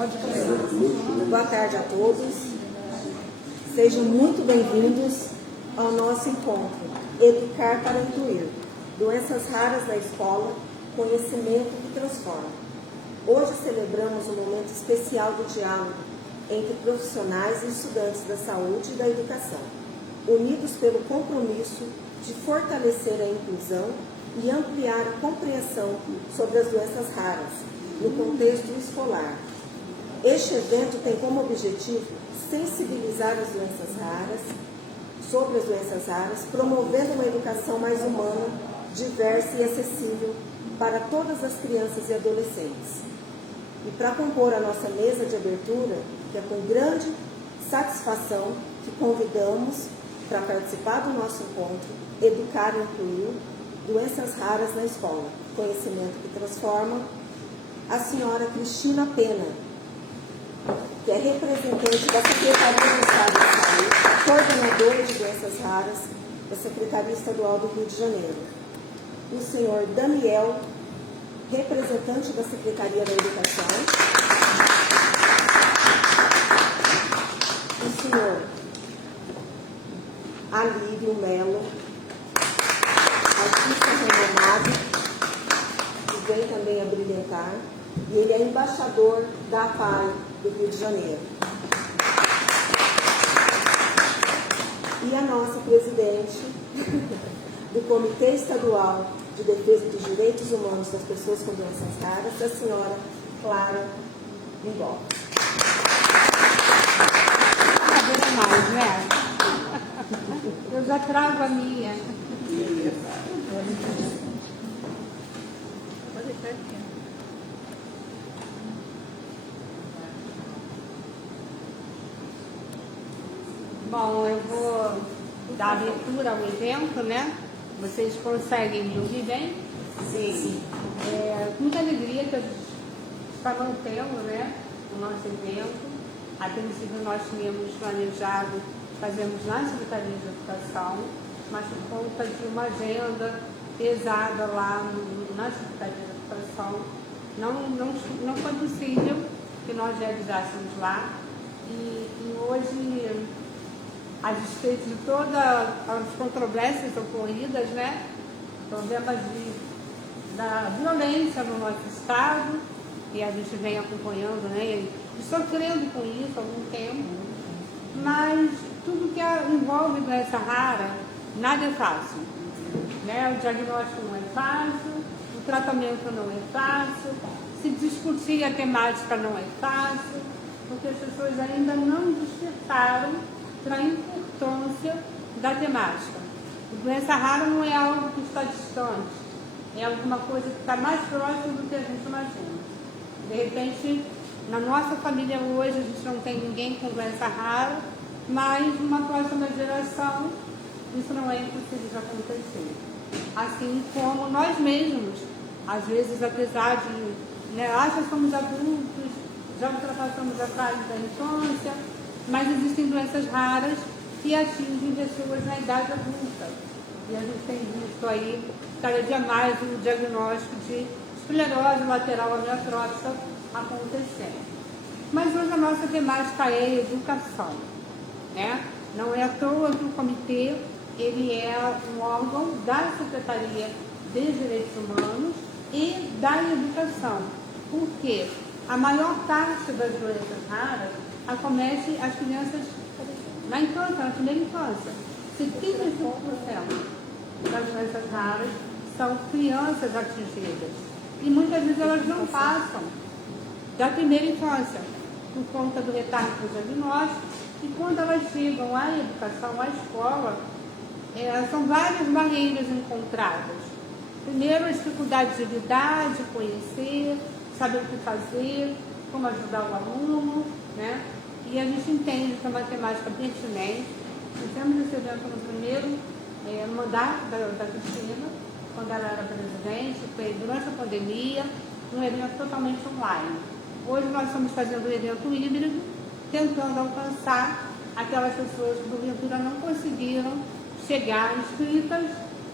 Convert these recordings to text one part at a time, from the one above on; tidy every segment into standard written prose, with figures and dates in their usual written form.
Pode começar. Boa tarde a todos. Sejam muito bem-vindos ao nosso encontro Educar para Incluir. Doenças raras na escola, conhecimento que transforma. Hoje celebramos um momento especial do diálogo entre profissionais e estudantes da saúde e da educação, unidos pelo compromisso de fortalecer a inclusão e ampliar a compreensão sobre as doenças raras no contexto escolar. Este evento tem como objetivo sensibilizar as doenças raras, sobre as doenças raras, promovendo uma educação mais humana, diversa e acessível para todas as crianças e adolescentes. E para compor a nossa mesa de abertura, que é com grande satisfação que convidamos para participar do nosso encontro, Educar e Incluir, Doenças Raras na Escola, Conhecimento que Transforma, a senhora Cristina Pena, que é representante da Secretaria do Estado de Saúde, coordenadora de Doenças Raras da Secretaria Estadual do Rio de Janeiro. O senhor Daniel, representante da Secretaria da Educação. O senhor Alírio Melo, artista renomado, que vem também a brilhantar, e ele é embaixador da APAE do Rio de Janeiro. E a nossa presidente do Comitê Estadual de Defesa dos Direitos Humanos das Pessoas com Doenças Raras, a senhora Clara Limbó. Não mais, né? Eu já trago a minha. Bom, eu vou dar abertura ao evento, né? Vocês conseguem me ouvir bem? Sim. Muita alegria que a gente está mantendo, né, o nosso evento. A princípio nós tínhamos planejado fazermos na Secretaria de Educação, mas por conta de uma agenda pesada lá na Secretaria de Educação, não foi possível que nós realizássemos lá. E hoje, a despeito de todas as controvérsias ocorridas, né, problemas da violência no nosso estado, e a gente vem acompanhando, né, e sofrendo com isso há algum tempo, mas tudo que envolve doença rara, nada é fácil, né? O diagnóstico não é fácil, o tratamento não é fácil, se discutir a temática não é fácil, porque as pessoas ainda não despertaram para a importância da temática. A doença rara não é algo que está distante, é alguma coisa que está mais próximo do que a gente imagina. De repente, na nossa família hoje, a gente não tem ninguém com doença rara, mas numa próxima geração, isso não é impossível de acontecer. Assim como nós mesmos, às vezes, apesar de, né, já somos adultos, já ultrapassamos a fase da infância, mas existem doenças raras que atingem pessoas na idade adulta. E a gente tem visto aí, cada dia mais, o diagnóstico de esclerose lateral amiotrófica acontecendo. Mas hoje a nossa temática é educação, né? Não é à toa que o comitê ele é um órgão da Secretaria de Direitos Humanos e da Educação. Por quê? A maior parte das doenças raras acomete as crianças na infância, na primeira infância. 75% das doenças raras são crianças atingidas. E muitas vezes elas não passam da primeira infância, por conta do retardo do diagnóstico, e quando elas chegam à educação, à escola, são várias barreiras encontradas. Primeiro, as dificuldades de lidar, de conhecer, saber o que fazer, como ajudar o aluno, né? E a gente entende que é uma temática pertinente. Fizemos esse evento no primeiro mandato da Cristina, quando ela era presidente, foi durante a pandemia, um evento totalmente online. Hoje nós estamos fazendo um evento híbrido, tentando alcançar aquelas pessoas que porventura não conseguiram chegar inscritas,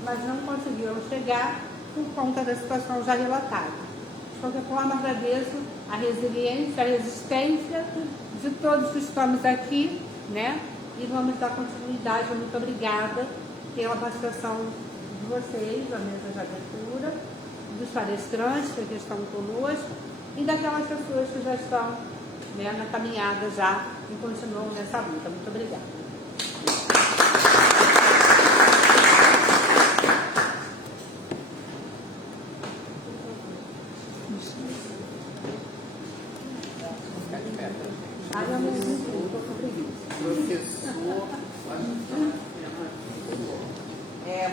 mas não conseguiram chegar por conta da situação já relatada. qualquer forma, agradeço a resiliência, a resistência de todos que estamos aqui, né? E vamos dar continuidade. Muito obrigada pela participação de vocês, a mesa de abertura, dos palestrantes que estão conosco e daquelas pessoas que já estão, né, na caminhada já e continuam nessa luta. Muito obrigada.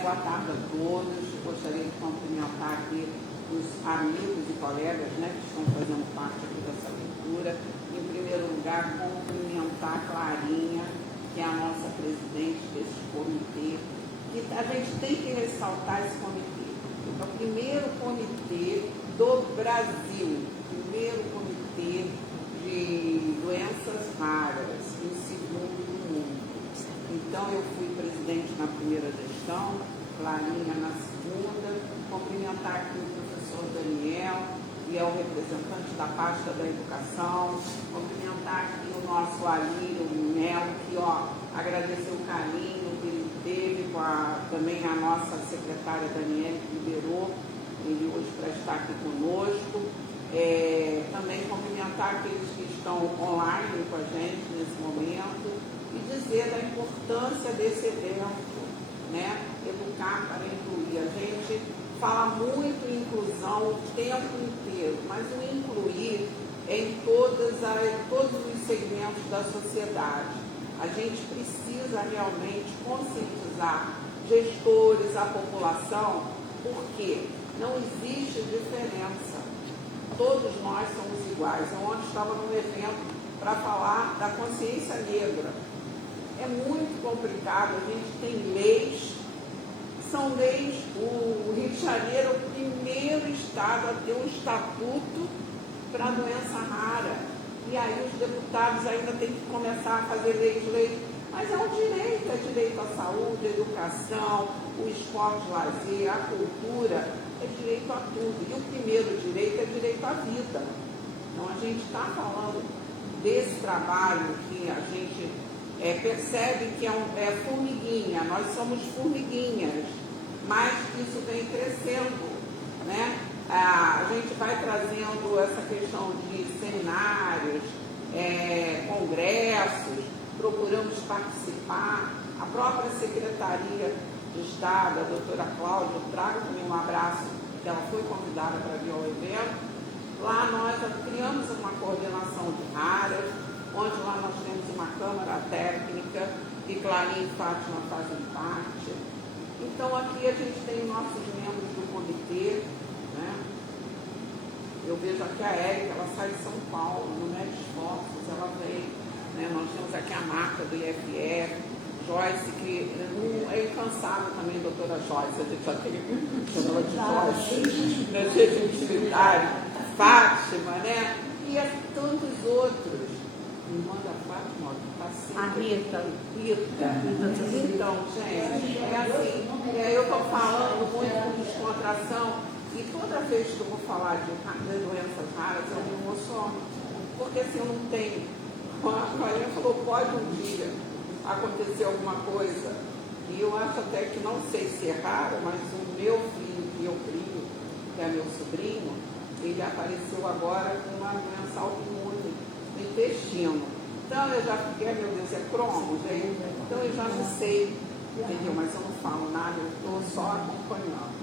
Boa tarde a todos. Gostaria de cumprimentar aqui os amigos e colegas, né, que estão fazendo parte aqui dessa leitura. Em primeiro lugar, cumprimentar a Clarinha, que é a nossa presidente desse comitê. E a gente tem que ressaltar esse comitê. É o primeiro comitê do Brasil, primeiro comitê de doenças raras e o segundo do mundo. Então, eu fui presidente na primeira gestão, Clarinha na segunda. Cumprimentar aqui o professor Daniel, que é o representante da pasta da educação. Cumprimentar aqui o nosso Alírio Melo, que agradeceu o carinho que ele teve com também a nossa secretária Daniela, que liberou ele hoje para estar aqui conosco. Também cumprimentar aqueles que estão online com a gente nesse momento e dizer da importância desse evento, né? Educar para incluir. A gente fala muito em inclusão o tempo inteiro, mas o incluir é em todos os segmentos da sociedade. A gente precisa realmente conscientizar gestores, a população, porque não existe diferença. Todos nós somos iguais. Eu ontem estava num evento para falar da consciência negra. É muito complicado, a gente tem leis, são leis, o Rio de Janeiro é o primeiro estado a ter um estatuto para doença rara. E aí os deputados ainda têm que começar a fazer leis. Mas é um direito, é direito à saúde, à educação, o esporte, lazer, a cultura, é direito a tudo. E o primeiro direito é direito à vida. Então a gente está falando desse trabalho que a gente percebe que é formiguinha, nós somos formiguinhas, mas isso vem crescendo, né? A gente vai trazendo essa questão de seminários, congressos, procuramos participar, a própria Secretaria de Estado, a doutora Cláudia, trago também um abraço, que ela foi convidada para vir ao evento. Lá nós criamos uma coordenação de áreas, onde lá nós temos uma câmara técnica, e Clarinha e Fátima fazem parte. Então aqui a gente tem nossos membros do comitê, né? Eu vejo aqui a Érica, ela sai de São Paulo, não mede esforços, ela vem, né? Nós temos aqui a Marta do IFF, Joyce, que é incansável também, doutora Joyce, a gente já tem chama de Joyce, né? Cheia de intimidade, Fátima, né? E tantos outros. Irmã da Fátima, está sempre. A Rita. Então, gente, eu estou falando muito com descontração e toda vez que eu vou falar de doenças raras eu me emociono, porque assim eu não tenho. A Maria falou, pode um dia acontecer alguma coisa, e eu acho até que não sei se é raro, mas o meu filho que eu crio, que é meu sobrinho, ele apareceu agora com uma doença autoimune no intestino. Então eu já fiquei, meu Deus, é cromo, gente. Então eu já não sei, entendeu? Mas eu não falo nada, eu estou só acompanhando.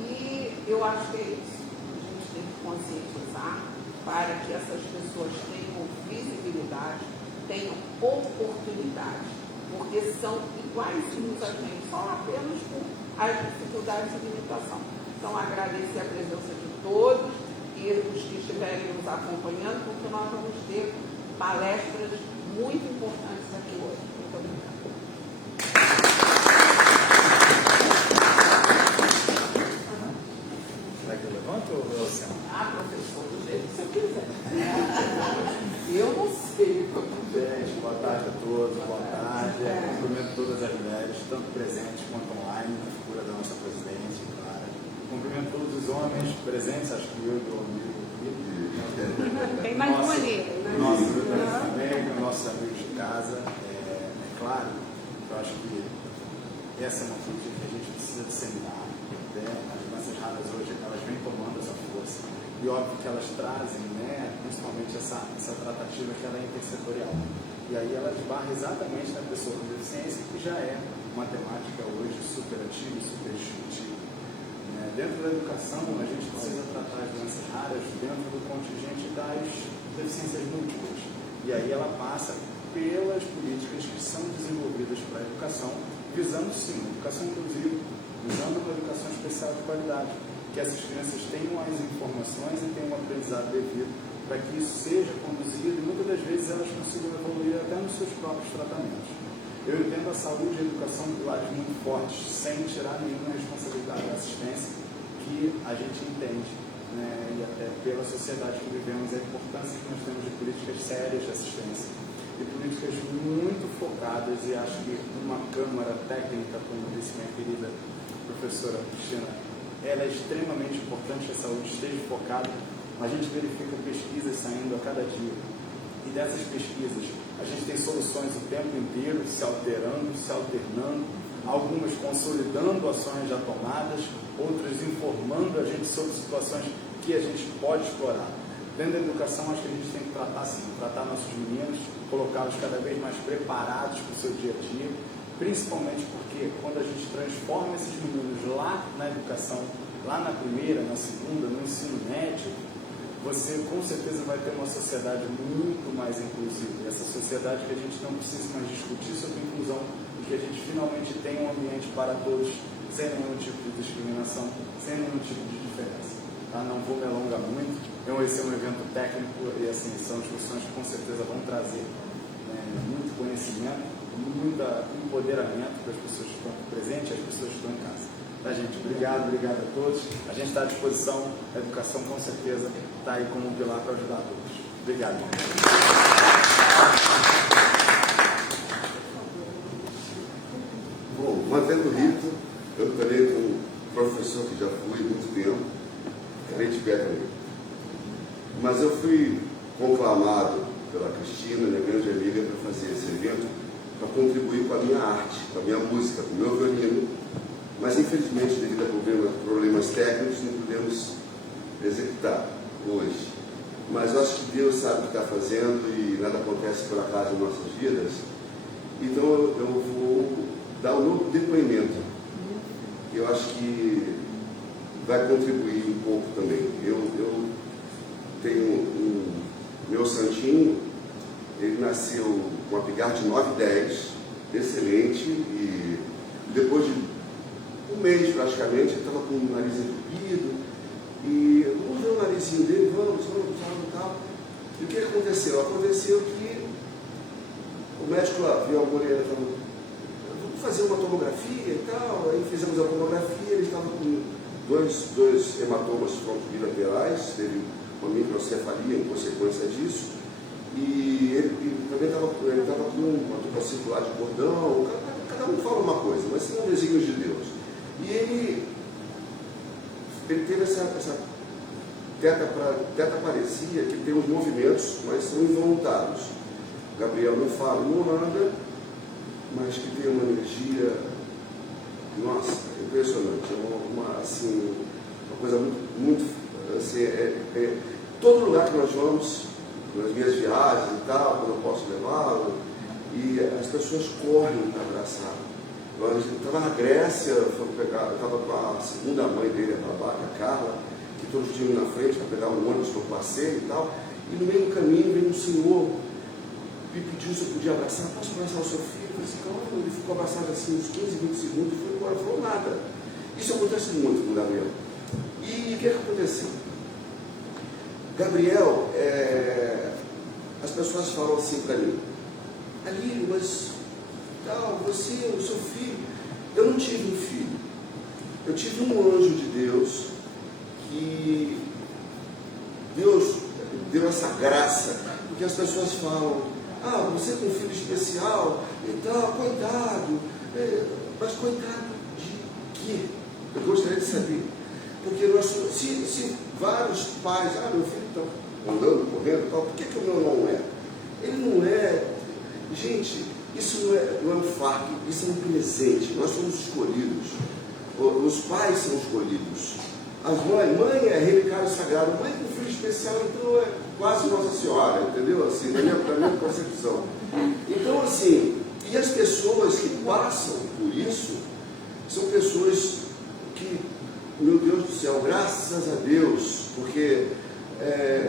E eu acho que é isso. A gente tem que conscientizar para que essas pessoas tenham visibilidade, tenham oportunidade, porque são iguaizinhos a gente, só apenas com as dificuldades e limitação. Então agradecer a presença de todos e os que estiverem nos acompanhando, porque nós vamos ter palestras muito importantes aqui hoje. Muito obrigada. Será que eu levanto ou eu sento? Professor, do jeito que você quiser. Eu não sei. Gente, boa tarde a todos, boa tarde. Cumprimento todas as mulheres, tanto presentes quanto online, na figura da nossa presidente, Clara. Cumprimento todos os homens presentes, acho que eu e o Tem mais um ali. Nosso também, nossos amigos de casa. É claro, eu acho que essa é uma política que a gente precisa disseminar. As doenças raras hoje, elas vêm tomando essa força. E óbvio que elas trazem, principalmente essa tratativa que ela é intersetorial. E aí ela esbarra exatamente na pessoa com deficiência, que já é uma temática hoje superativa e super disruptiva. Dentro da educação, a gente precisa tratar as doenças raras dentro do contingente das deficiências múltiplas. E aí ela passa pelas políticas que são desenvolvidas para a educação, visando sim, a educação inclusiva, visando uma educação especial de qualidade, que essas crianças tenham as informações e tenham um aprendizado devido, para que isso seja conduzido e muitas das vezes elas consigam evoluir até nos seus próprios tratamentos. Eu entendo a saúde e a educação pilares muito fortes, sem tirar nenhuma responsabilidade da assistência, que a gente entende, e até pela sociedade que vivemos, a importância que nós temos de políticas sérias de assistência e políticas muito focadas, e acho que uma câmara técnica, como disse minha querida professora Cristina, ela é extremamente importante que a saúde esteja focada. A gente verifica pesquisas saindo a cada dia, e dessas pesquisas a gente tem soluções o tempo inteiro, se alterando, se alternando, algumas consolidando ações já tomadas, outras informando a gente sobre situações que a gente pode explorar. Dentro da educação, acho que a gente tem que tratar assim, tratar nossos meninos, colocá-los cada vez mais preparados para o seu dia a dia, principalmente porque quando a gente transforma esses meninos lá na educação, lá na primeira, na segunda, no ensino médio, você com certeza vai ter uma sociedade muito mais inclusiva. E essa sociedade que a gente não precisa mais discutir sobre inclusão e que a gente finalmente tenha um ambiente para todos, sem nenhum tipo de discriminação, sem nenhum tipo de diferença. Tá? Não vou me alongar muito. Esse é um evento técnico e assim, são discussões que com certeza vão trazer muito conhecimento, muito empoderamento para as pessoas que estão aqui presentes e as pessoas que estão em casa. Tá, gente? Obrigado a todos. A gente está à disposição. A educação, com certeza, está aí como um pilar para ajudar a todos. Obrigado. Bom, mantendo o rito, eu também sou um professor que já fui há muito tempo, ficarei de pé também. Mas eu fui conclamado pela Cristina, minha grande amiga, para fazer esse evento, para contribuir com a minha arte, com a minha música, com o meu violino. Mas, infelizmente, devido a problemas técnicos, não podemos executar hoje. Mas eu acho que Deus sabe o que está fazendo e nada acontece por acaso em nossas vidas. Então, eu vou dar um novo depoimento. Eu acho que vai contribuir um pouco também. Eu tenho meu santinho, ele nasceu com a Apgar de 9,10, excelente, e depois de um mês praticamente, ele estava com o nariz entupido, e vamos ver o narizinho dele, vamos, tal. E o que aconteceu? Aconteceu que o médico viu a orelha e falou, vamos fazer uma tomografia e tal. Aí fizemos a tomografia, ele estava com dois hematomas frontobilaterais, teve uma microcefalia em consequência disso, e ele também estava com uma dupla circular de cordão. Cada um fala uma coisa, mas são desígnios de Deus. E ele teve essa teta parecia que tem os movimentos, mas são involuntários. Gabriel não fala, não anda, mas que tem uma energia, nossa, impressionante. É uma coisa muito assim, todo lugar que nós vamos, nas minhas viagens e tal, quando eu posso levá-lo, e as pessoas correm para abraçá-lo. Eu estava na Grécia, eu estava com a segunda mãe dele, a Carla, que todos os dias na frente para pegar um ônibus para o passeio e tal, e no meio do caminho veio um senhor, me pediu se eu podia abraçar, posso abraçar o seu filho? Eu falei assim, calma, ele ficou abraçado assim uns 15, 20 segundos e foi embora, não falou nada. Isso acontece muito com o Gabriel. E o que aconteceu? Gabriel, as pessoas falam assim para mim, Alírio, mas tal, você, o seu filho. Eu não tive um filho. Eu tive um anjo de Deus que Deus deu essa graça, porque as pessoas falam, você tem um filho especial e tal, coitado. Mas coitado de quê? Eu gostaria de saber. Porque se vários pais, meu filho está andando, correndo e tal, por que o meu não é? Ele não é. Gente, isso não é um fardo, isso é um presente. Nós somos escolhidos. Os pais são escolhidos. Mãe é relicário sagrado. Mãe com filho especial, então é quase Nossa Senhora, entendeu? Assim, na minha concepção. Então, assim, e as pessoas que passam por isso são pessoas que, meu Deus do céu, graças a Deus, porque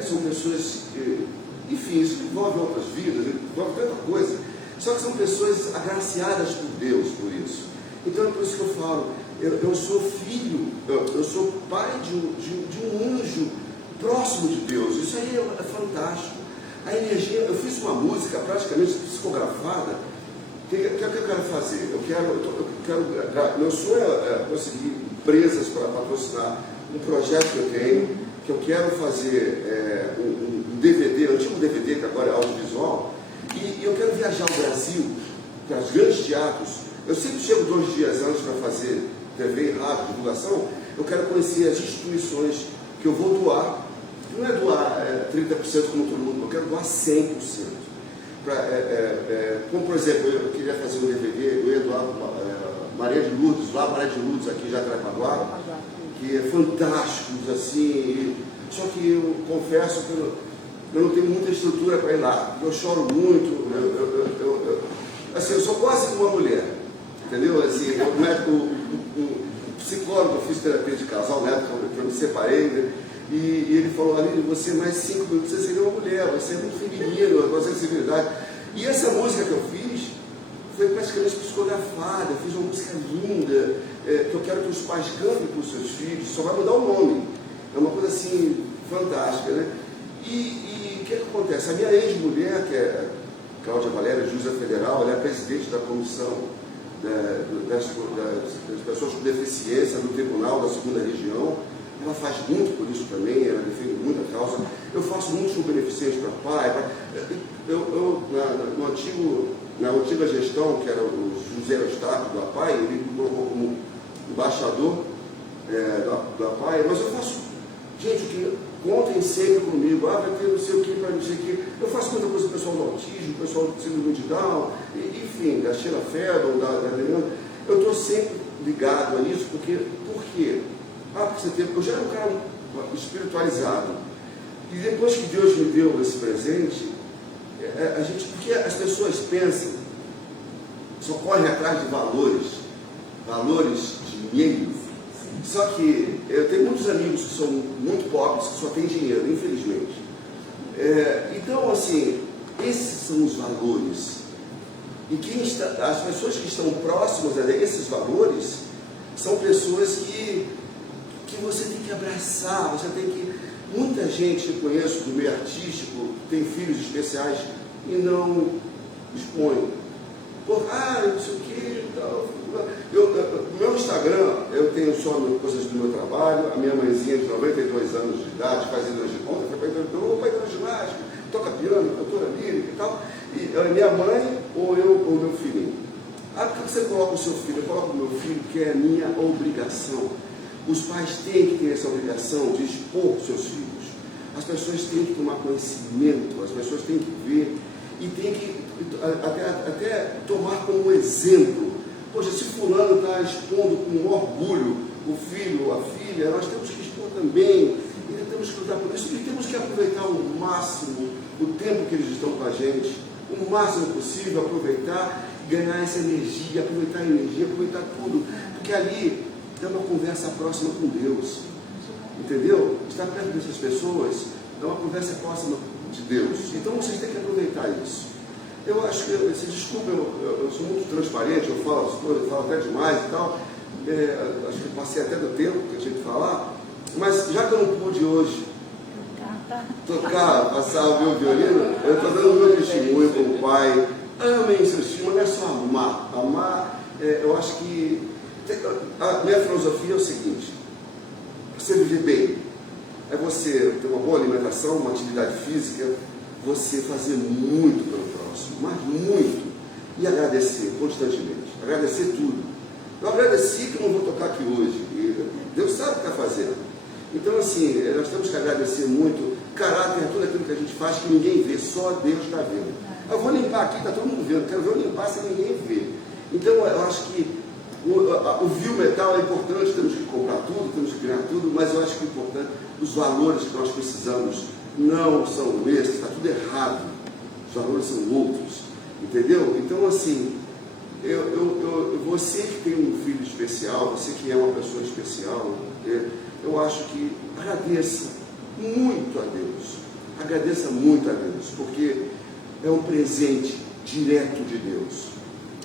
são pessoas que, enfim, isso envolve outras vidas, envolve tanta coisa. Só que são pessoas agraciadas por Deus por isso. Então é por isso que eu falo, eu sou filho, eu sou pai de um anjo próximo de Deus. Isso aí é fantástico. A energia, eu fiz uma música praticamente psicografada. O que eu quero fazer? Meu sonho é conseguir empresas para patrocinar um projeto que eu tenho, que eu quero fazer um DVD, um antigo DVD que agora é audiovisual, e eu quero viajar ao Brasil, para os grandes teatros. Eu sempre chego 2 dias antes para fazer TV, rádio, divulgação. Eu quero conhecer as instituições que eu vou doar. Não é doar 30% como todo mundo, eu quero doar 100%. Como, por exemplo, eu queria fazer um DVD, eu ia doar Maria de Lourdes, aqui em Jacarepaguá, que é fantástico, assim. Só que eu confesso que eu não tenho muita estrutura para ir lá. Eu choro muito, assim, eu sou quase uma mulher, entendeu? Assim, o psicólogo, eu fiz terapia de casal, na época que eu me separei, né? E ele falou, Aline, você mais 5 minutos, você seria uma mulher, você é muito feminino, com a sensibilidade. E essa música que eu fiz foi praticamente psicografada, eu fiz uma música linda, que eu quero que os pais cantem para os seus filhos, só vai mudar o nome. É uma coisa assim, fantástica, né? E o que acontece? A minha ex-mulher, que é Cláudia Valéria, juíza federal, ela é a presidente da comissão das pessoas com deficiência no tribunal da 2ª região. Ela faz muito por isso também, ela defende muita causa. Eu faço muito show beneficente para pai. Na antiga gestão, que era o José Eustáquio do APAI, ele me colocou como embaixador do APAI, mas eu faço, gente, que contem sempre comigo, vai ter não sei o que, não sei o que. Eu faço muita coisa com o pessoal do autismo, o pessoal do síndrome de Down, enfim, da Sheila Fedon, da Adriana. Eu estou sempre ligado a isso, por quê? Eu já era um cara espiritualizado. E depois que Deus me deu esse presente, porque as pessoas pensam, só correm atrás de valores de dinheiro. Só que eu tenho muitos amigos que são muito pobres, que só têm dinheiro, infelizmente. Então, assim, esses são os valores. E as pessoas que estão próximas a esses valores são pessoas que você tem que abraçar, você tem que... Muita gente que eu conheço do meio artístico tem filhos especiais e não expõe. Não sei o que, tal. No meu Instagram, eu tenho só coisas do meu trabalho, a minha mãezinha de 92 anos de idade, fazendo de conta, eu vou para a ginástica, toca piano, cantora lírica e tal, e minha mãe ou meu filhinho. Por que você coloca o seu filho? Eu coloco o meu filho, que é a minha obrigação. Os pais têm que ter essa obrigação de expor seus filhos. As pessoas têm que tomar conhecimento, as pessoas têm que ver e têm que até tomar como exemplo. Poxa, se fulano está expondo com orgulho o filho ou a filha, nós temos que expor também, e temos que lutar por isso, e temos que aproveitar ao máximo o tempo que eles estão com a gente, o máximo possível, aproveitar, ganhar essa energia, aproveitar tudo, porque ali é uma conversa próxima com Deus, entendeu? Estar perto dessas pessoas é uma conversa próxima de Deus, então vocês têm que aproveitar isso. Eu acho que, desculpa, eu sou muito transparente, eu falo até demais e tal, acho que passei até do tempo que eu tinha que falar, mas já que eu não pude hoje passar o meu violino, eu estou dando o meu testemunho como pai. Amem seus filhos, não é só amar, eu acho que a minha filosofia é o seguinte: você viver bem é você ter uma boa alimentação, uma atividade física, você fazer muito pelo próximo, mas muito, e agradecer constantemente, agradecer tudo. Eu agradeci que não vou tocar aqui hoje, e Deus sabe o que está fazendo. Então, assim, nós temos que agradecer muito. Caráter é tudo aquilo que a gente faz que ninguém vê, só Deus está vendo. Eu vou limpar aqui, está todo mundo vendo, quero ver eu limpar sem ninguém ver. Então, eu acho que o vil metal é importante, temos que comprar tudo, temos que ganhar tudo, mas eu acho que é importante, os valores que nós precisamos não são esses, está tudo errado. Os valores são outros, entendeu? Então, assim, você que tem um filho especial, você que é uma pessoa especial, eu acho que agradeça muito a Deus. Agradeça muito a Deus, porque é um presente direto de Deus.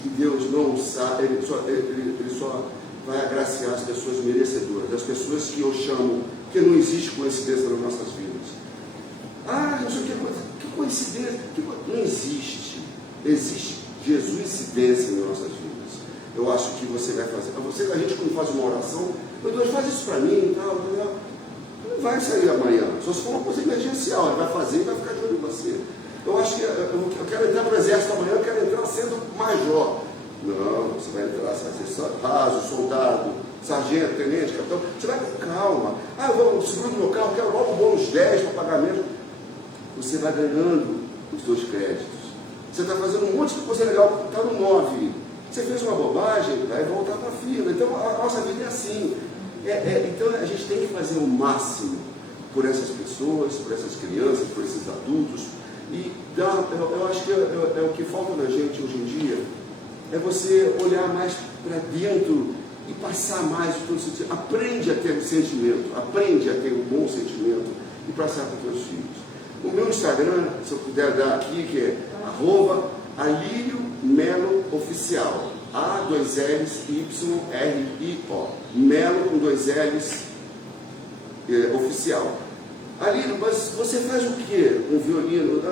E Deus não sabe, ele só vai agraciar as pessoas merecedoras, as pessoas que eu chamo, porque não existe coincidência nas nossas vidas. Ah, não sei o que coincidência, não existe. Existe Jesuicidência nas nossas vidas. Eu acho que você vai fazer. A gente quando faz uma oração, meu Deus, faz isso para mim e tal, não vai sair amanhã, só se for uma coisa emergencial, ele vai fazer e vai ficar de olho em você. Eu acho que eu quero entrar para o exército amanhã, eu quero entrar sendo major. Não, você vai entrar, você vai ser raso, soldado, sargento, tenente, capitão. Você vai com calma. Ah, eu vou seguro no meu carro, quero logo um bônus 10 para pagamento. Você vai ganhando os seus créditos. Você está fazendo um monte de coisa legal, está no 9. Você fez uma bobagem, vai voltar para a fila. Então a nossa vida é assim. Então a gente tem que fazer o máximo por essas pessoas, por essas crianças, por esses adultos. E eu acho que é o que falta na gente hoje em dia, é você olhar mais para dentro e passar mais o teu sentimento. Aprende a ter um sentimento, aprende a ter um bom sentimento e passar para os teus filhos. O meu Instagram, se eu puder dar aqui, que é @Alírio Melo Oficial. A2LYRIO. Melo com 2 L's oficial. Alírio, mas você faz o quê? Um violino?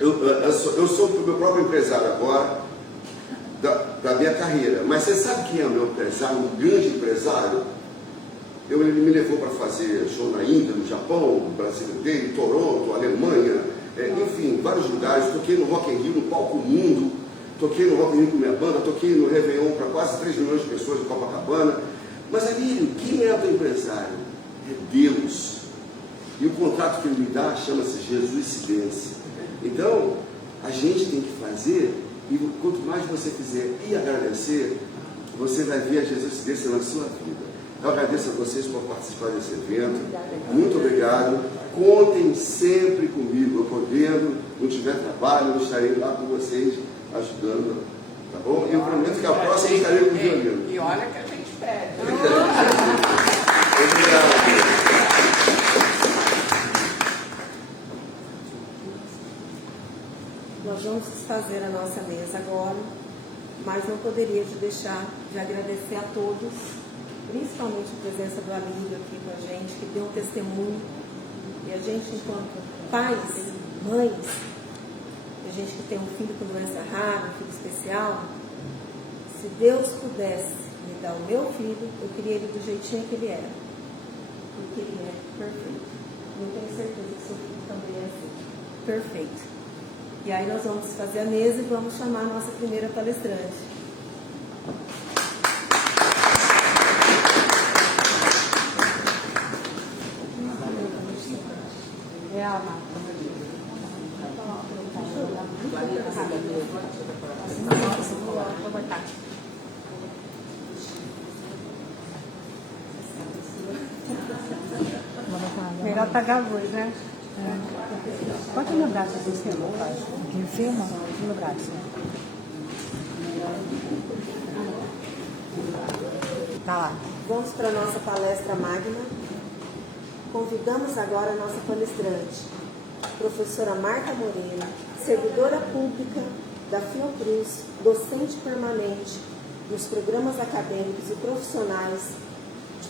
Eu sou o meu próprio empresário agora da minha carreira. Mas você sabe quem é o meu empresário? Um grande empresário? Ele me levou para fazer show na Índia, no Japão, no Brasil inteiro, Toronto, Alemanha, enfim, vários lugares. Toquei no Rock in Rio, no Palco Mundo. Toquei no Rock in Rio com minha banda. Toquei no Réveillon para quase 3 milhões de pessoas em Copacabana. Mas Alírio, quem é o teu empresário? É Deus. E o contrato que ele me dá chama-se Jesuicidência. Então, a gente tem que fazer, e quanto mais você fizer e agradecer, você vai ver a Jesuicidência na sua vida. Eu agradeço a vocês por participar desse evento. Muito obrigado. Contem sempre comigo. Eu podendo, não tiver trabalho, eu estarei lá com vocês, ajudando. Tá bom? E eu prometo que a próxima eu estarei com o violino. E olha que a gente pede. Obrigado. Nós vamos desfazer a nossa mesa agora, mas não poderia deixar de agradecer a todos, principalmente a presença do Alírio aqui com a gente, que deu um testemunho. E a gente, enquanto pais, mães, a gente que tem um filho com doença rara, um filho especial, se Deus pudesse me dar o meu filho, eu queria ele do jeitinho que ele era, porque ele é perfeito. Eu tenho certeza que seu filho também é assim, perfeito. E aí nós vamos fazer a mesa e vamos chamar a nossa primeira palestrante. Melhor pagar a luz, né? Bota no braço aqui em cima, pai. Aqui em cima? No braço. Tá lá. Vamos para a nossa palestra magna. Convidamos agora a nossa palestrante, professora Marta Moreira, servidora pública da Fiocruz, docente permanente nos programas acadêmicos e profissionais de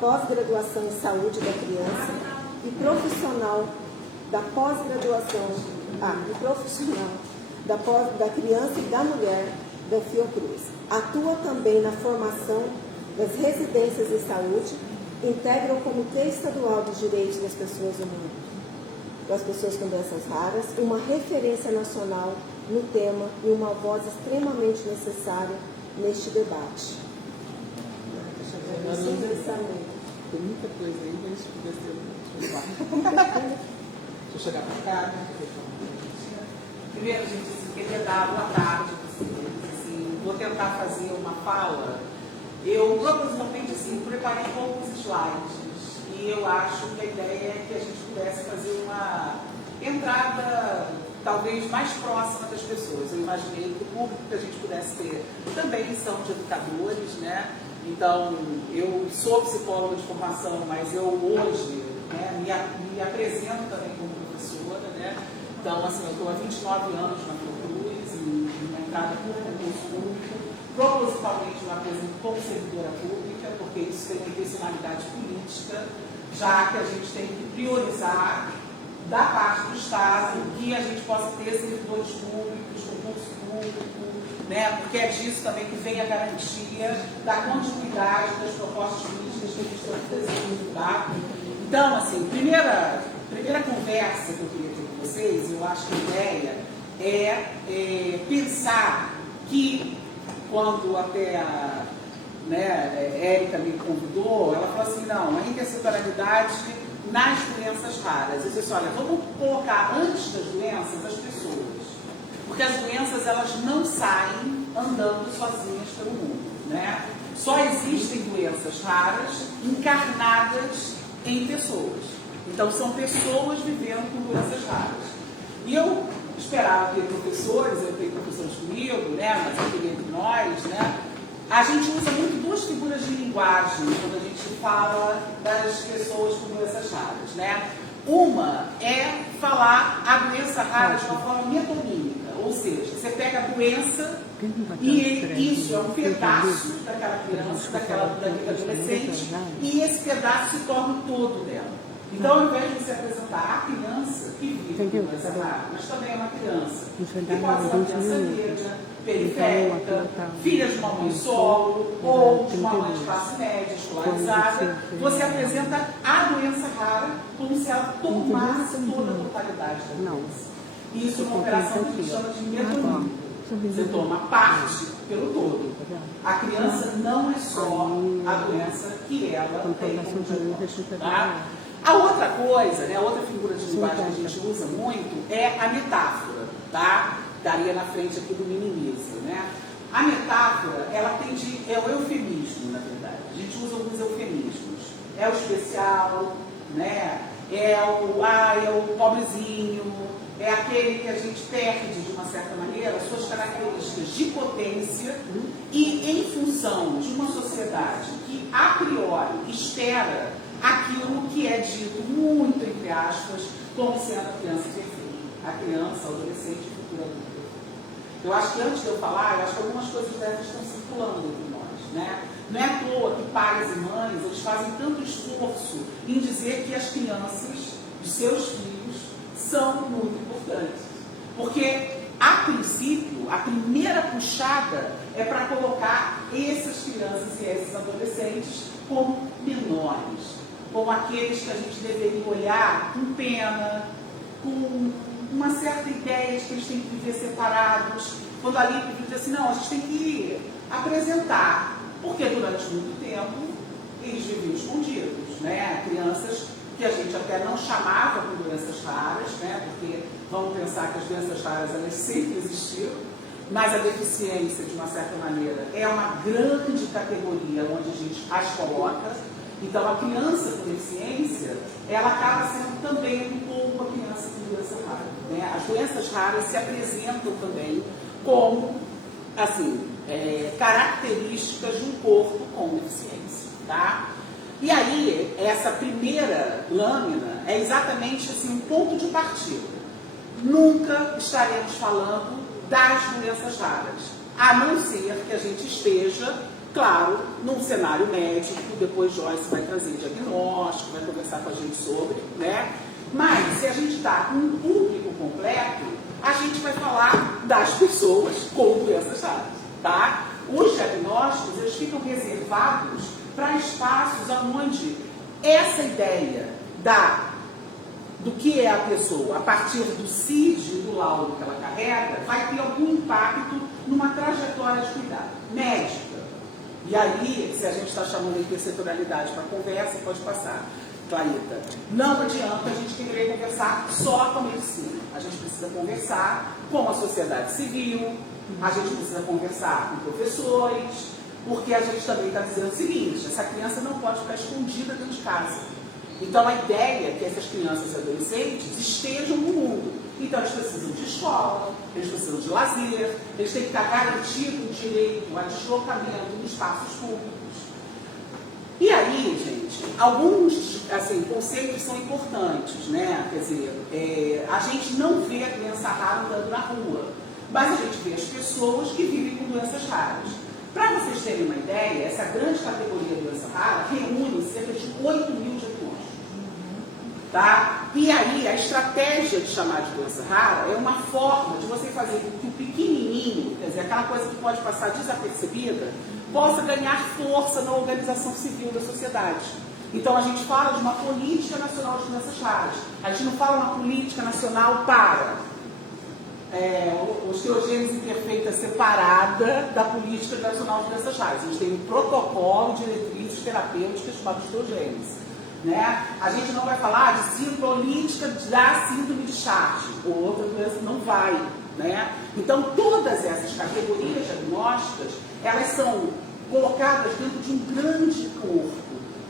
pós-graduação em saúde da criança e profissional da pós-graduação, e profissional da criança e da mulher da Fiocruz. Atua também na formação das residências de saúde, integra o Comitê Estadual dos Direitos das Pessoas do Mundo, das pessoas com doenças raras, uma referência nacional no tema e uma voz extremamente necessária neste debate. Tem muita coisa aí, mas vai ser muito. Deixa eu chegar para cá. Primeiro, gente, assim, queria dar boa tarde a vocês. Assim, vou tentar fazer uma fala. Eu, propositalmente, assim, preparei poucos slides. E eu acho que a ideia é que a gente pudesse fazer uma entrada talvez mais próxima das pessoas. Eu imaginei que o público que a gente pudesse ter também são de educadores, né? Então, eu sou psicóloga de formação, mas eu hoje, né, me apresento também como professora, né? Então, assim, eu estou há 29 anos na Fiocruz, uma entrada por concurso público, propositalmente me apresento como servidora pública, porque isso tem uma intencionalidade política, já que a gente tem que priorizar da parte do Estado que a gente possa ter servidores públicos, concurso público, né? Porque é disso também que vem a garantia da continuidade das propostas políticas que a gente está fazendo, tá? Então, assim, primeira conversa que eu queria ter com vocês, eu acho que a ideia é pensar que, quando até a Érica me convidou, ela falou assim, não, a intersectorialidade nas doenças raras. Eu disse, olha, vamos colocar antes das doenças as pessoas. Porque as doenças, elas não saem andando sozinhas pelo mundo, né? Só existem doenças raras encarnadas em pessoas. Então, são pessoas vivendo com doenças raras. E eu esperava ter professores, eu tenho professores comigo, né? Mas eu queria entre nós, né? A gente usa muito duas figuras de linguagem quando a gente fala das pessoas com doenças raras, né? Uma é falar a doença rara de uma forma metonímica, ou seja, você pega a doença e isso é um pedaço daquela criança, daquele adolescente, e esse pedaço se torna o todo dela. Então, ao invés de você apresentar a criança que vive com doença rara, mas também é uma criança que pode ser uma criança negra, periférica, filha de uma mãe solo ou de uma mãe de classe média, escolarizada, você apresenta a doença rara como se ela tomasse toda a totalidade da doença. Isso é uma operação que a gente chama de metonímica. Você toma parte pelo todo. A criança não é só a doença que ela tem como diagnóstico, tá? A outra coisa, né, a outra figura de linguagem que a gente usa muito é a metáfora, tá? Daria na frente aqui do minimiza, né? A metáfora, ela é o eufemismo, na verdade. A gente usa alguns eufemismos. É o especial, né? É o pobrezinho, é aquele que a gente perde, de uma certa maneira, suas características de potência e em função de uma sociedade que, a priori, espera aquilo que é dito muito, entre aspas, como sendo a criança perfeita. A criança, a adolescente, a futura adulta. Eu acho que antes de eu falar, eu acho que algumas coisas dessas estão circulando entre nós, né? Não é à toa que pais e mães, eles fazem tanto esforço em dizer que as crianças de seus filhos são muito importantes. Porque, a princípio, a primeira puxada é para colocar essas crianças e esses adolescentes como menores, como aqueles que a gente deveria olhar com pena, com uma certa ideia de que eles têm que viver separados, quando ali diz assim, não, a gente tem que apresentar, porque durante muito tempo eles viviam escondidos, né? Crianças que a gente até não chamava por doenças raras, né? Porque vamos pensar que as doenças raras elas sempre existiram, mas a deficiência, de uma certa maneira, é uma grande categoria onde a gente as coloca. Então, a criança com deficiência, ela acaba sendo também um pouco a criança com doença rara, né? As doenças raras se apresentam também como, assim, características de um corpo com deficiência, tá? E aí, essa primeira lâmina é exatamente assim, um ponto de partida. Nunca estaremos falando das doenças raras, a não ser que a gente esteja, claro, num cenário médico, depois Joyce vai trazer diagnóstico, vai conversar com a gente sobre, né? Mas, se a gente está com um público completo, a gente vai falar das pessoas com doenças raras, tá? Os diagnósticos, eles ficam reservados para espaços onde essa ideia do que é a pessoa, a partir do CID, do laudo que ela carrega, vai ter algum impacto numa trajetória de cuidado. Médica, E aí, se a gente está chamando de intersetorialidade para conversa, pode passar. Clarita, não adianta a gente querer conversar só com a medicina. A gente precisa conversar com a sociedade civil, a gente precisa conversar com professores, porque a gente também está dizendo o seguinte, essa criança não pode ficar escondida dentro de casa. Então a ideia é que essas crianças e adolescentes estejam no mundo. Então eles precisam de escola, eles precisam de lazer, eles têm que estar garantido o direito a deslocamento em espaços públicos. E aí, gente, alguns conceitos são importantes, né? Quer dizer, a gente não vê a criança rara andando na rua, mas a gente vê as pessoas que vivem com doenças raras. Para vocês terem uma ideia, essa grande categoria de doença rara reúne cerca de 8 mil diagnósticos. Tá? E aí, a estratégia de chamar de doença rara é uma forma de você fazer com que o pequenininho, quer dizer, aquela coisa que pode passar desapercebida, possa ganhar força na organização civil da sociedade. Então, a gente fala de uma política nacional de doenças raras. A gente não fala uma política nacional para osteogênese imperfeita separada da política nacional de doenças raras. A gente tem um protocolo de diretrizes terapêuticas chamado osteogênese. Né? A gente não vai falar de política da síndrome de Charcot, ou outra doença não vai. Né? Então, todas essas categorias diagnósticas, elas são colocadas dentro de um grande corpo,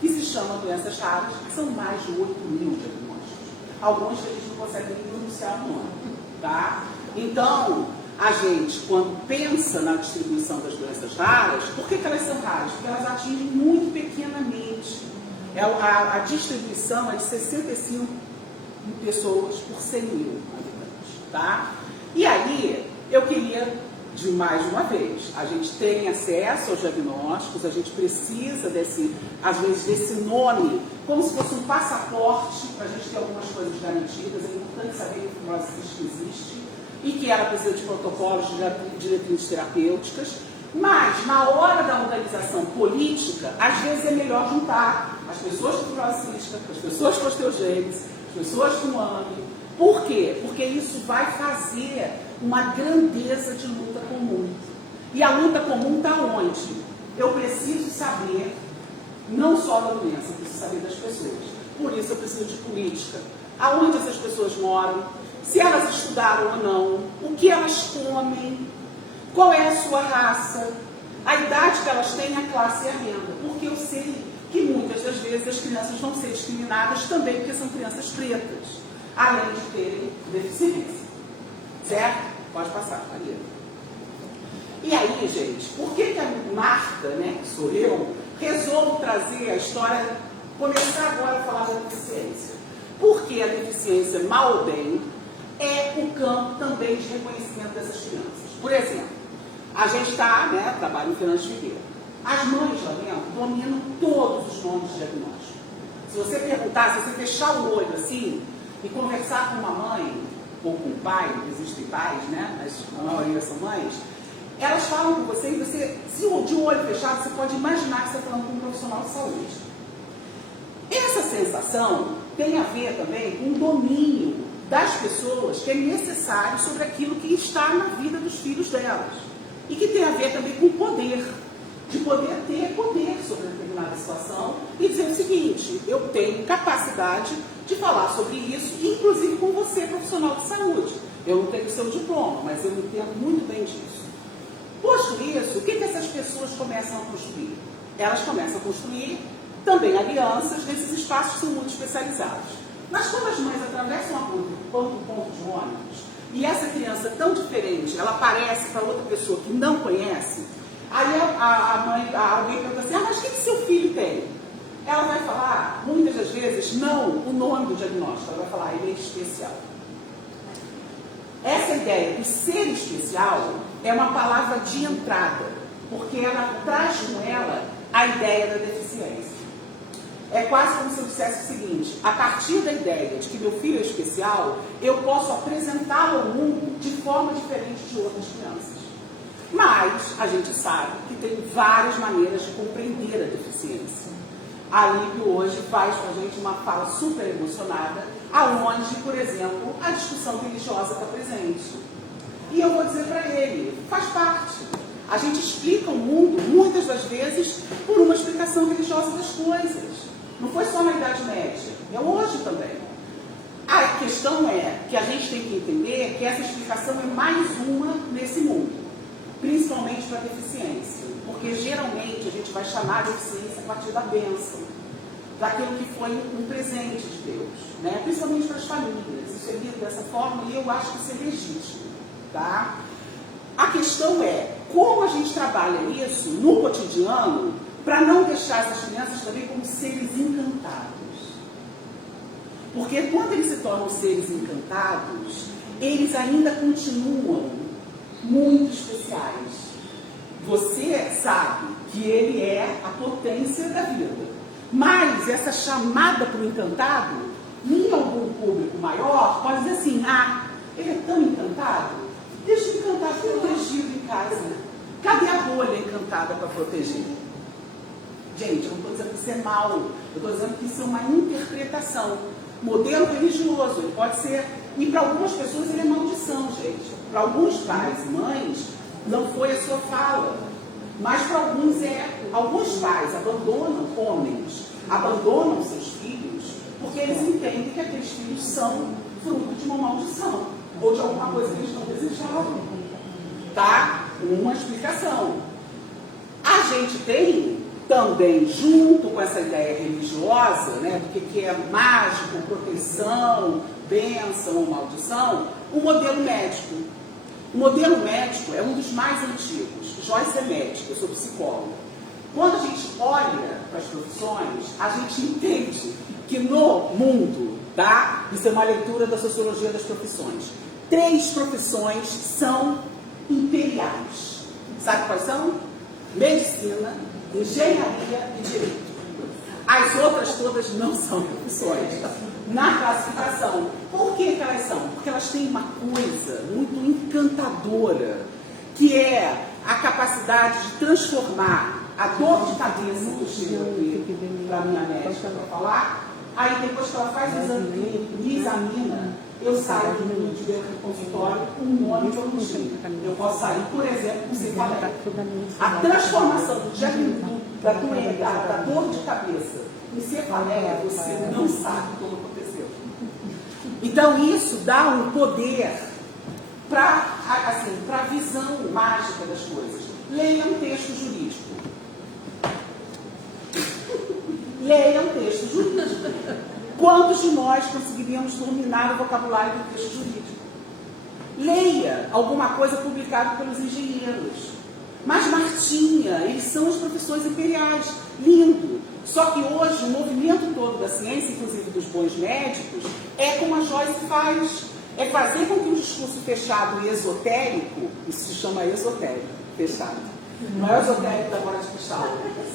que se chama doenças raras, que são mais de 8 mil diagnósticos. Alguns que a gente não consegue nem pronunciar o nome. Tá? Então, a gente, quando pensa na distribuição das doenças raras, por que elas são raras? Porque elas atingem muito pequenamente. A distribuição é de 65 pessoas por 100 mil habitantes. Tá? E aí, eu queria, de mais uma vez, a gente tem acesso aos diagnósticos, a gente precisa às vezes, desse nome, como se fosse um passaporte, para a gente ter algumas coisas garantidas. É importante saber que a fibrose cística existe e que ela precisa de protocolos de diretrizes terapêuticas, mas na hora da organização política, às vezes é melhor juntar as pessoas com fibrose cística, as pessoas com osteogênese, as pessoas com AME. Por quê? Porque isso vai fazer uma grandeza de luta comum. E a luta comum está onde? Eu preciso saber, não só da doença, eu preciso saber das pessoas. Por isso eu preciso de política. Aonde essas pessoas moram, se elas estudaram ou não, o que elas comem, qual é a sua raça, a idade que elas têm, a classe e a renda. Porque eu sei que muitas das vezes as crianças vão ser discriminadas também porque são crianças pretas, além de terem deficiência. Certo? Pode passar, Maria. E aí, gente, por que a Marta, né, que sou eu, resolvo trazer a história, começar agora a falar da deficiência? Porque a deficiência, mal ou bem, é o campo também de reconhecimento dessas crianças. Por exemplo, a gente está, né, trabalho em Fernandes Figueira. As mães lá dentro dominam todos os nomes de diagnóstico. Se você perguntar, se você fechar o olho assim e conversar com uma mãe ou com um pai, existem pais, né, mas a maioria são mães, elas falam com você e você, de um olho fechado, você pode imaginar que você está falando com um profissional de saúde. Essa sensação tem a ver também com o domínio das pessoas que é necessário sobre aquilo que está na vida dos filhos delas. E que tem a ver também com o poder, de poder ter poder sobre determinada situação e dizer o seguinte, eu tenho capacidade de falar sobre isso, inclusive com você, profissional de saúde. Eu não tenho seu diploma, mas eu entendo muito bem disso. Posto isso, o que essas pessoas começam a construir? Elas começam a construir também alianças nesses espaços que são muito especializados. Mas quando as mães atravessam a ponto de ônibus e essa criança tão diferente, ela aparece para outra pessoa que não conhece, aí alguém pergunta assim, mas o que seu filho tem? Ela vai falar, muitas das vezes, não o nome do diagnóstico, ela vai falar, ele é especial. Essa ideia do ser especial é uma palavra de entrada, porque ela traz com ela a ideia da deficiência. É quase como se eu dissesse o seguinte, a partir da ideia de que meu filho é especial, eu posso apresentá-lo ao mundo de forma diferente de outras crianças. Mas a gente sabe que tem várias maneiras de compreender a deficiência. A Líbio hoje faz com a gente uma fala super emocionada, aonde, por exemplo, a discussão religiosa está presente. E eu vou dizer para ele, faz parte. A gente explica o mundo, muitas das vezes, por uma explicação religiosa das coisas. Não foi só na Idade Média, é hoje também. A questão é que a gente tem que entender que essa explicação é mais uma nesse mundo, principalmente para a deficiência, porque geralmente a gente vai chamar a deficiência a partir da bênção, daquilo que foi um presente de Deus, né? Principalmente para as famílias. Isso é lido dessa forma e eu acho que isso é legítimo. Tá? A questão é como a gente trabalha isso no cotidiano para não deixar essas crianças também como seres encantados. Porque quando eles se tornam seres encantados, eles ainda continuam muito especiais. Você sabe que ele é a potência da vida. Mas essa chamada para o encantado, em algum público maior, pode dizer assim, ele é tão encantado, deixa o encantado protegido em casa. Cadê a bolha encantada para proteger? Gente, eu não estou dizendo que isso é mal, eu estou dizendo que isso é uma interpretação. Modelo religioso, ele pode ser, e para algumas pessoas ele é maldição, gente. Para alguns pais e mães, não foi a sua fala. Mas para alguns é. Alguns pais abandonam homens, abandonam seus filhos, porque eles entendem que aqueles filhos são fruto de uma maldição, ou de alguma coisa que eles não desejavam. Tá? Uma explicação. A gente tem também, junto com essa ideia religiosa, né, do que é mágico, proteção, bênção ou maldição, o modelo médico. O modelo médico é um dos mais antigos. Joyce é médica, eu sou psicóloga. Quando a gente olha para as profissões, a gente entende que no mundo, tá? Isso é uma leitura da sociologia das profissões. 3 profissões são imperiais. Sabe quais são? Medicina, engenharia e direito. As outras todas não são profissões. Na classificação. Por que elas são? Porque elas têm uma coisa muito encantadora, que é a capacidade de transformar a dor de cabeça que eu chego aqui para a minha médica para falar, aí depois que ela faz o exame clínico, me examina, eu saio de dentro do consultório com um nome de origem. Eu posso sair, por exemplo, com cefaleia. A transformação do diagnóstico da dor de cabeça em cefaleia, você não sabe como aconteceu. Então isso dá um poder para a visão mágica das coisas. Leia um texto jurídico. Leia um texto jurídico. Quantos de nós conseguiríamos dominar o vocabulário do texto jurídico? Leia alguma coisa publicada pelos engenheiros. Mas Martinha, eles são as profissões imperiais. Lindo. Só que hoje o movimento todo da ciência, inclusive dos bons médicos, é como a Joyce faz. É fazer com que um discurso fechado e esotérico, isso se chama esotérico, fechado. Não é esotérico da bola de cristal.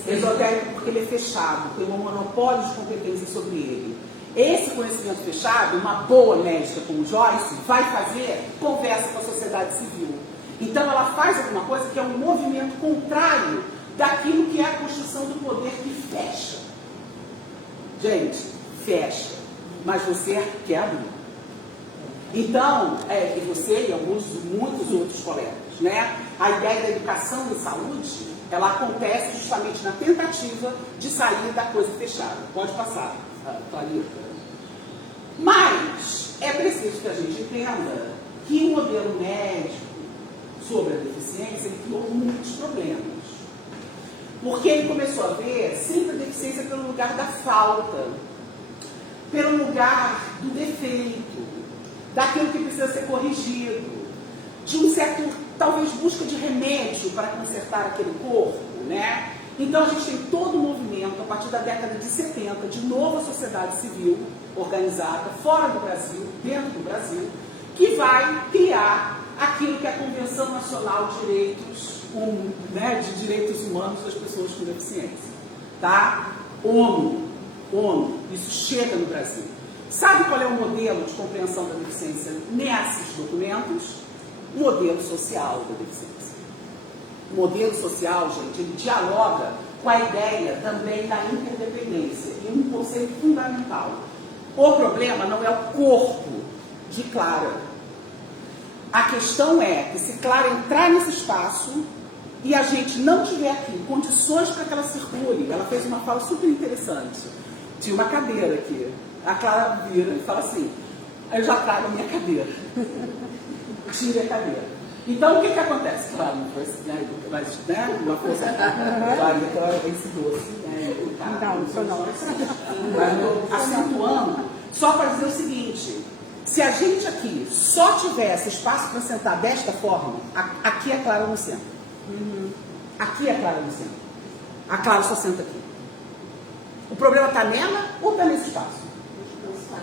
É esotérico porque ele é fechado, tem um monopólio de competência sobre ele. Esse conhecimento fechado, uma boa médica como Joyce, vai fazer conversa com a sociedade civil. Então ela faz alguma coisa que é um movimento contrário daquilo que é a construção do poder que fecha. Gente, fecha. Mas você quer abrir. Então, você e muitos outros colegas, né? A ideia da educação e saúde, ela acontece justamente na tentativa de sair da coisa fechada. Pode passar, Clarita. Mas é preciso que a gente entenda que o modelo médico sobre a deficiência, ele criou muitos problemas. Porque ele começou a ver sempre a deficiência pelo lugar da falta, pelo lugar do defeito, daquilo que precisa ser corrigido, de um certo, talvez, busca de remédio para consertar aquele corpo, né? Então a gente tem todo um movimento, a partir da década de 70, de nova sociedade civil organizada, fora do Brasil, dentro do Brasil, que vai criar aquilo que é a Convenção Nacional de Direitos Humanos das Pessoas com Deficiência. Tá? ONU, isso chega no Brasil. Sabe qual é o modelo de compreensão da deficiência nesses documentos? O modelo social da deficiência. O modelo social, gente, ele dialoga com a ideia também da interdependência. E um conceito fundamental. O problema não é o corpo de Clara. A questão é que se Clara entrar nesse espaço, e a gente não tiver aqui condições para que ela circule, ela fez uma fala super interessante. Tinha uma cadeira aqui, a Clara vira e fala assim, eu já trago a minha cadeira. Tire a cadeira. Então, o que acontece? Claro, mas, né, uma coisa, claro, esse doce, né, Então, sonoro. acentuando, só para dizer o seguinte, se a gente aqui só tivesse espaço para sentar desta forma, aqui a Clara não senta. Aqui a Clara não senta. A Clara só senta aqui. O problema está nela ou está nesse espaço?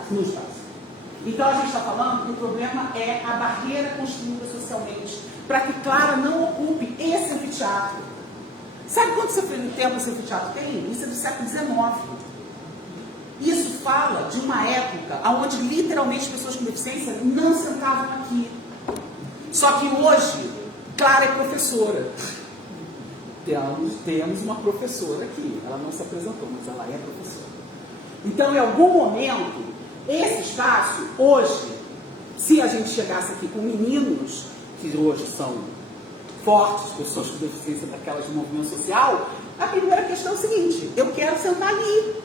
No espaço. Então a gente está falando que o problema é a barreira construída socialmente para que Clara não ocupe esse anfiteatro. Sabe quanto tempo esse anfiteatro tem? Isso é do século XIX. Isso fala de uma época onde literalmente pessoas com deficiência não sentavam aqui. Só que hoje, Clara é professora. Temos uma professora aqui. Ela não se apresentou, mas ela é professora. Então, em algum momento, esse espaço, hoje, se a gente chegasse aqui com meninos, que hoje são fortes, pessoas com deficiência daquelas de movimento social, a primeira questão é o seguinte, eu quero sentar ali.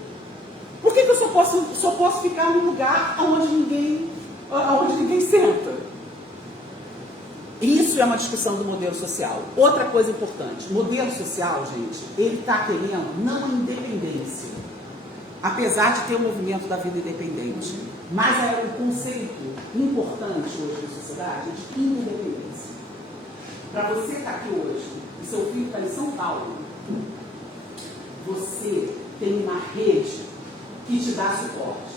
Por que eu só posso ficar num lugar onde ninguém senta? Isso é uma discussão do modelo social. Outra coisa importante, o modelo social, gente, ele está querendo não a independência. Apesar de ter o movimento da vida independente. Mas é um conceito importante hoje na sociedade de independência. Para você estar aqui hoje, e seu filho está em São Paulo, você tem uma rede que te dá suporte.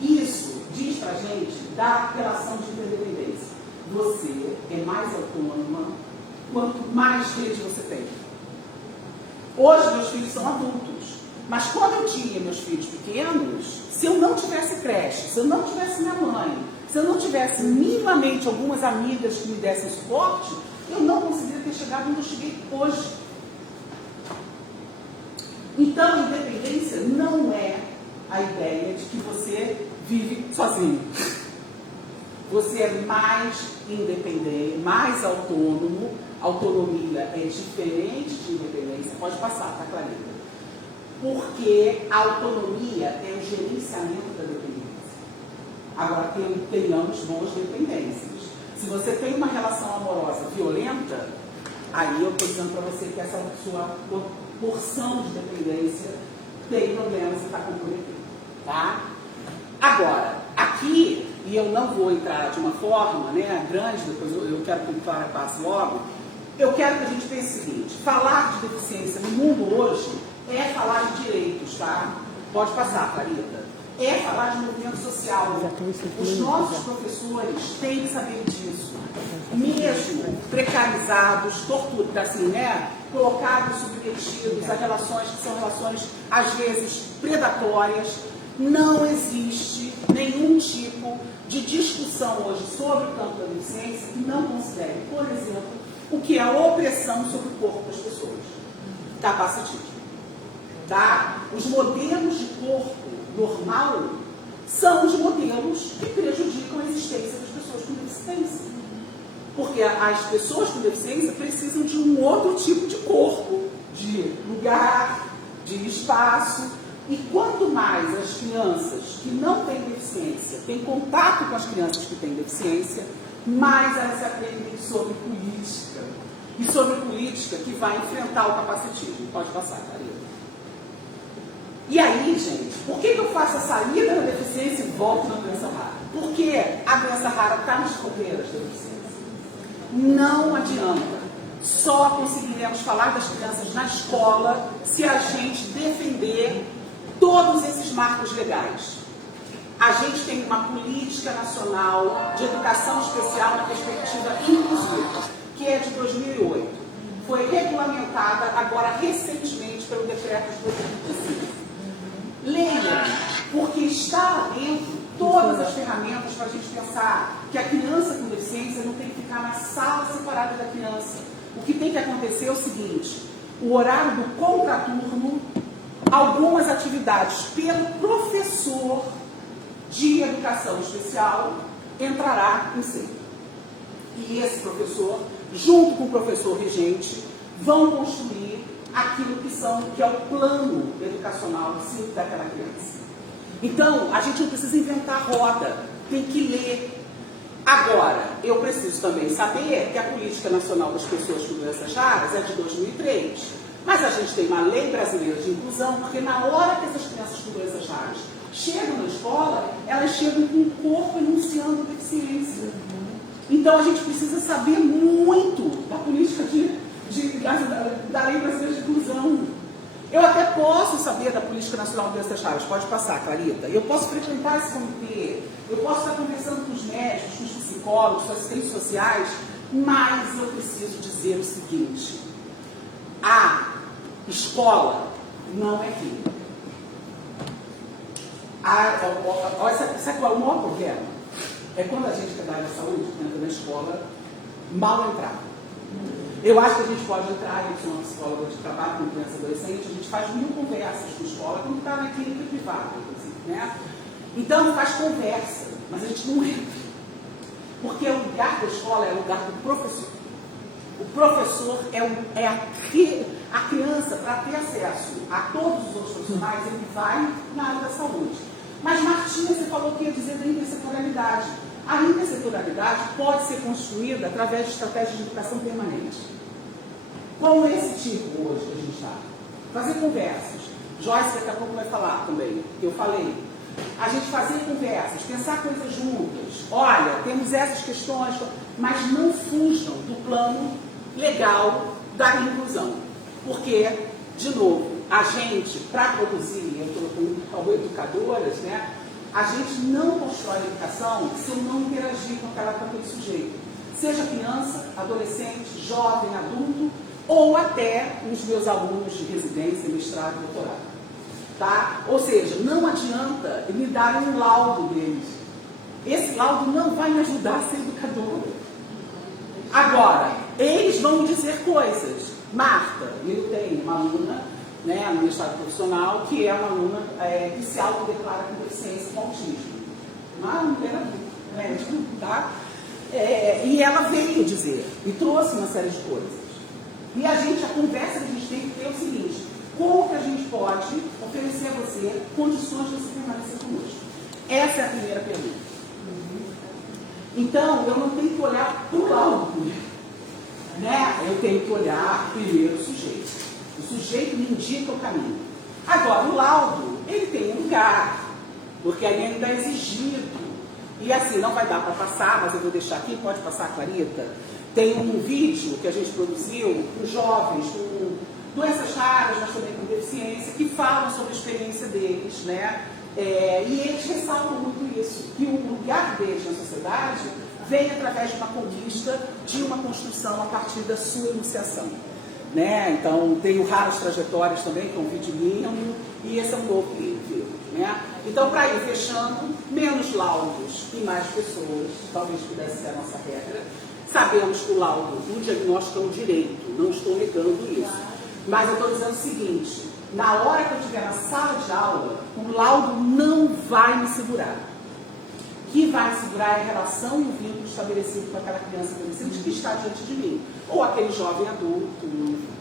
Isso diz para a gente da relação de interdependência. Você é mais autônoma quanto mais rede você tem. Hoje meus filhos são adultos. Mas quando eu tinha meus filhos pequenos, se eu não tivesse creche, se eu não tivesse minha mãe, se eu não tivesse minimamente algumas amigas que me dessem suporte, eu não conseguiria ter chegado onde eu cheguei hoje. Então, a independência não é a ideia de que você vive sozinho. Você é mais independente, mais autônomo. Autonomia é diferente de independência. Pode passar, tá, Clarita? Porque a autonomia é o gerenciamento da dependência. Agora, tenhamos boas dependências. Se você tem uma relação amorosa violenta, aí eu estou dizendo para você que essa sua porção de dependência tem problemas e está comprometida. Tá? Agora, aqui, e eu não vou entrar de uma forma, né, grande, depois eu quero que o Clara passe logo, eu quero que a gente pense o seguinte, falar de deficiência no mundo hoje é falar de direitos, tá? Pode passar, Clarita. É falar de movimento social. Os nossos professores têm que saber disso. Mesmo precarizados, torturados, assim, né? Colocados, submetidos a relações que são relações, às vezes, predatórias, não existe nenhum tipo de discussão hoje sobre o campo da deficiência que não considere, por exemplo, o que é a opressão sobre o corpo das pessoas. Capacitismo. Tá? Os modelos de corpo normal são os modelos que prejudicam a existência das pessoas com deficiência. Porque as pessoas com deficiência precisam de um outro tipo de corpo, de lugar, de espaço. E quanto mais as crianças que não têm deficiência têm contato com as crianças que têm deficiência, mais elas aprendem sobre política. E sobre política que vai enfrentar o capacitismo. Pode passar, Karina. E aí, gente, por que eu faço a saída da deficiência e volto na doença rara? Porque a doença rara está nas fronteiras da deficiência. Não adianta. Só conseguiremos falar das crianças na escola se a gente defender todos esses marcos legais. A gente tem uma política nacional de educação especial na perspectiva inclusiva, que é de 2008. Foi regulamentada agora recentemente pelo decreto de 2015. Leia, porque está lá dentro todas as ferramentas para a gente pensar que a criança com deficiência não tem que ficar na sala separada da criança. O que tem que acontecer é o seguinte, o horário do contraturno, algumas atividades pelo professor de educação especial entrará em cena. E esse professor, junto com o professor regente, vão construir aquilo que é o plano educacional daquela criança. Então, a gente não precisa inventar roda, tem que ler. Agora, eu preciso também saber que a Política Nacional das Pessoas com Doenças Raras é de 2003. Mas a gente tem uma lei brasileira de inclusão, porque na hora que essas crianças com doenças raras chegam na escola, elas chegam com o corpo enunciando deficiência. Então, a gente precisa saber muito da política da lei brasileira de inclusão. Eu até posso saber da Política Nacional de Doenças Raras, pode passar, Clarita. Eu posso frequentar esse comitê, eu posso estar conversando com os médicos, com os psicólogos, com as assistentes sociais, mas eu preciso dizer o seguinte: a escola não é clínica. Sabe qual é o maior problema? É quando a gente, que é da área da saúde, entra na escola, mal entrar. Eu acho que a gente pode entrar, eu sou uma psicóloga de trabalho com criança e adolescente, a gente faz 1000 conversas com a escola, quando está na clínica privada, inclusive, né? Então, faz conversa, mas a gente não entra. Porque o lugar da escola é o lugar do professor. O professor é a criança, para ter acesso a todos os outros profissionais, ele vai na área da saúde. Mas, Martinha, você falou que ia dizer da intersetorialidade. A intersetorialidade pode ser construída através de estratégias de educação permanente. Como esse tipo hoje que a gente está. Fazer conversas. Joyce daqui a pouco vai falar também, que eu falei. A gente fazer conversas, pensar coisas juntas. Olha, temos essas questões, mas não fujam do plano legal da inclusão. Porque, de novo, a gente, para produzir, eu estou com educadoras, né? A gente não constrói educação se eu não interagir com aquele sujeito. Seja criança, adolescente, jovem, adulto, ou até os meus alunos de residência, mestrado e doutorado. Tá? Ou seja, não adianta me dar um laudo deles. Esse laudo não vai me ajudar a ser educadora. Agora, eles vão me dizer coisas. Marta, eu tenho uma aluna, né, no mestrado profissional, que é uma aluna que se autodeclara com deficiência com autismo. Uma mulher adulta, médica, tá? E ela veio dizer, e trouxe uma série de coisas. E a conversa que a gente tem que ter é o seguinte: como que a gente pode oferecer a você condições de você permanecer conosco? Essa é a primeira pergunta. Então, eu não tenho que olhar para o laudo, né? Eu tenho que olhar primeiro o sujeito. O sujeito me indica o caminho. Agora, o laudo, ele tem um lugar, porque aí ainda é exigido. E assim, não vai dar para passar, mas eu vou deixar aqui, pode passar, Clarita. Tem um vídeo que a gente produziu para os jovens com doenças raras, mas também com deficiência, que falam sobre a experiência deles, né? E eles ressaltam muito isso, que o lugar deles na sociedade vem através de uma conquista, de uma construção a partir da sua iniciação. Né? Então, tem o Raras Trajetórias também, que é um vídeo lindo, e esse é um novo livro. Né? Então, para ir fechando, menos laudos e mais pessoas, talvez pudesse ser a nossa regra. Sabemos que o laudo, o diagnóstico é um direito, não estou negando isso. Mas eu estou dizendo o seguinte: na hora que eu estiver na sala de aula, o laudo não vai me segurar. O que vai me segurar é a relação e o vínculo estabelecido com aquela criança adolescente que está diante de mim, ou aquele jovem adulto.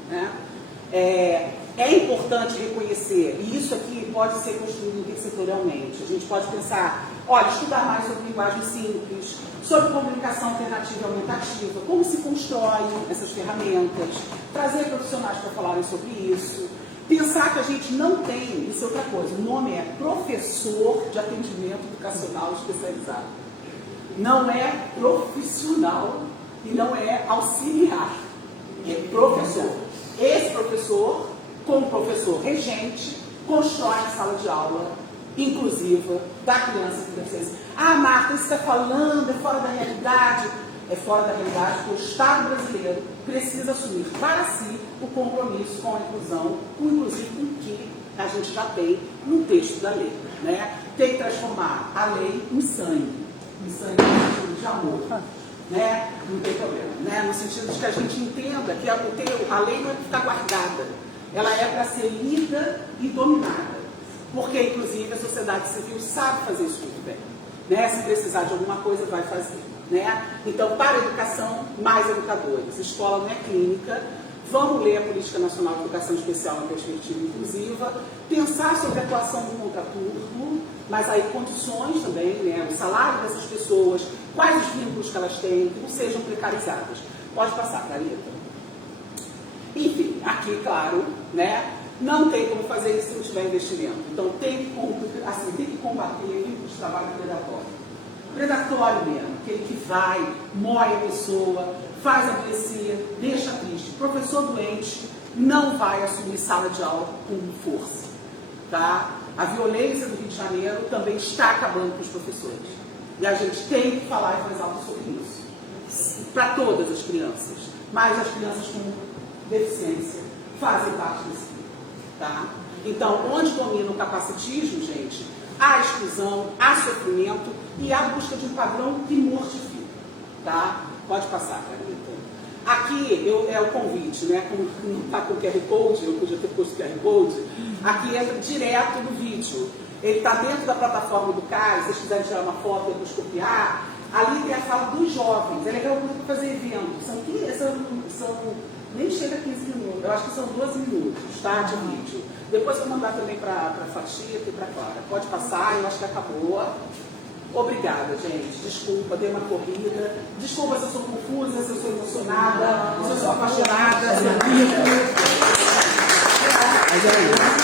Né? É importante reconhecer, e isso aqui pode ser construído intersetorialmente. A gente pode pensar, olha, estudar mais sobre linguagem simples, sobre comunicação alternativa e aumentativa, como se constroem essas ferramentas, trazer profissionais para falarem sobre isso, pensar que a gente não tem, isso é outra coisa, o nome é professor de atendimento educacional especializado. Não é profissional e não é auxiliar, é professor. Esse professor, como professor regente, constrói a sala de aula inclusiva da criança com deficiência. Ah, Marta, isso que você está falando é fora da realidade. É fora da realidade, porque o Estado brasileiro precisa assumir para si o compromisso com a inclusão, inclusive com o que a gente já tem no texto da lei. Né? Tem que transformar a lei em sangue no sentido de amor. Né? Não tem problema. Né? No sentido de que a gente entenda que a lei não é para ficar guardada, ela é para ser lida e dominada. Porque, inclusive, a sociedade civil sabe fazer isso muito bem. Né? Se precisar de alguma coisa, vai fazer. Né? Então, para a educação, mais educadores. Escola não é clínica, Vamos ler a Política Nacional de Educação Especial na perspectiva inclusiva, pensar sobre a atuação do contraturno, mas aí condições também, né, o salário dessas pessoas, quais os vínculos que elas têm, que não sejam precarizadas. Pode passar, Carita. Enfim, aqui, claro, né, não tem como fazer isso se não tiver investimento. Então tem que combater vínculos de trabalho predatório. Predatório mesmo, aquele que vai, moe a pessoa, faz adoecer, deixa triste. Professor doente não vai assumir sala de aula com força. Tá? A violência do Rio de Janeiro também está acabando com os professores. E a gente tem que falar em voz alta sobre isso. Para todas as crianças. Mas as crianças com deficiência fazem parte desse grupo. Tá? Então, onde domina o capacitismo, gente, há exclusão, há sofrimento e há busca de um padrão que mortifica. Tá? Pode passar, Carita. Aqui é o convite, né? Como não está com o QR Code, eu podia ter posto o QR Code, aqui entra direto no vídeo. Ele está dentro da plataforma do CAI, se vocês quiserem tirar uma foto e depois copiar, ali tem a fala dos jovens. É legal para fazer evento. São nem chega a 15 minutos, eu acho que são 12 minutos, tá? De vídeo. Depois eu vou mandar também para a Fatita e para a Clara. Pode passar, eu acho que acabou. Obrigada, gente. Desculpa, dei uma corrida. Desculpa se eu sou confusa, se eu sou emocionada, se eu sou apaixonada, se eu...